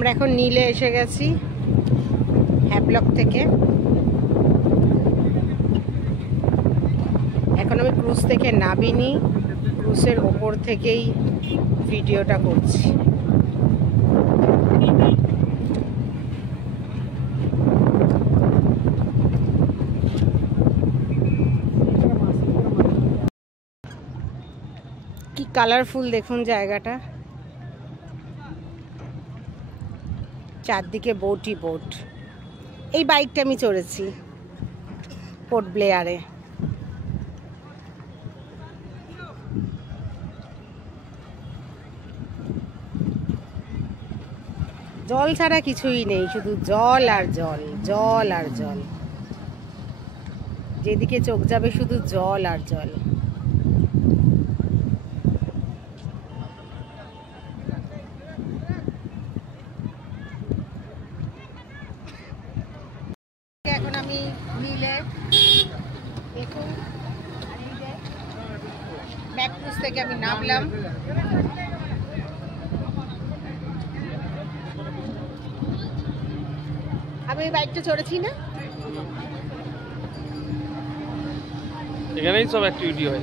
আমরা এখন নীলে এসে গেছি হ্যাভলক থেকে। এখন আমি ক্রুজ থেকে নামিনি, ক্রুজের ওপর থেকেই ভিডিওটা করছি। কি কালারফুল দেখুন জায়গাটা, চারদিকে বোটই বোট। এই বাইকটা আমি চড়েছি পোর্ট ব্লেয়ারে। জল ছাড়া কিছুই নেই, শুধু জল আর জল, জল আর জল। যেদিকে চোখ যাবে শুধু জল আর জল। এখন আমি নীলে দেখুন ম্যাকক্রুজ থেকে আমি নামলাম। আমি এই বাইকটা চড়েছি না, এখানেই সব অ্যাক্টিভিটি হয়।